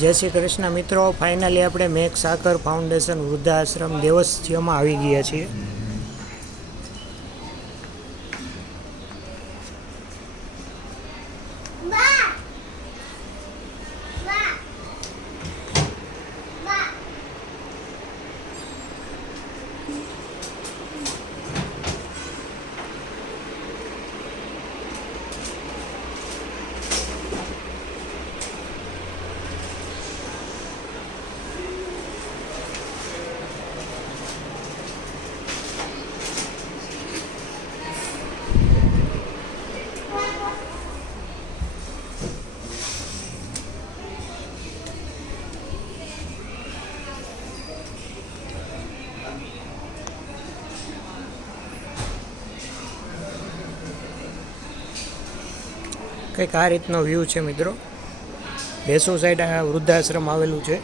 જય શ્રી કૃષ્ણ મિત્રો, ફાઇનલી આપણે મેઘ સાકર ફાઉન્ડેશન વૃદ્ધાશ્રમ દેવસ્થિયામાં આવી ગયા છીએ. કંઈક આ રીતનો વ્યૂ છે મિત્રો. બેસો સાઈડ આ વૃદ્ધાશ્રમ આવેલું છે.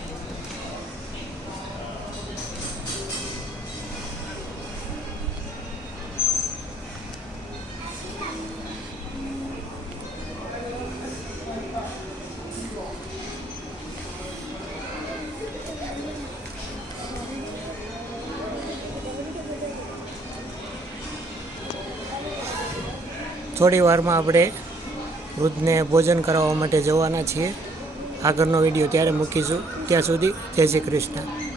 થોડી વારમાં આપણે વૃદ્ધને ભોજન કરાવવા માટે જવાના છીએ. આગળનો વિડીયો ત્યારે મૂકીશું. ત્યાં સુધી જય શ્રી કૃષ્ણ.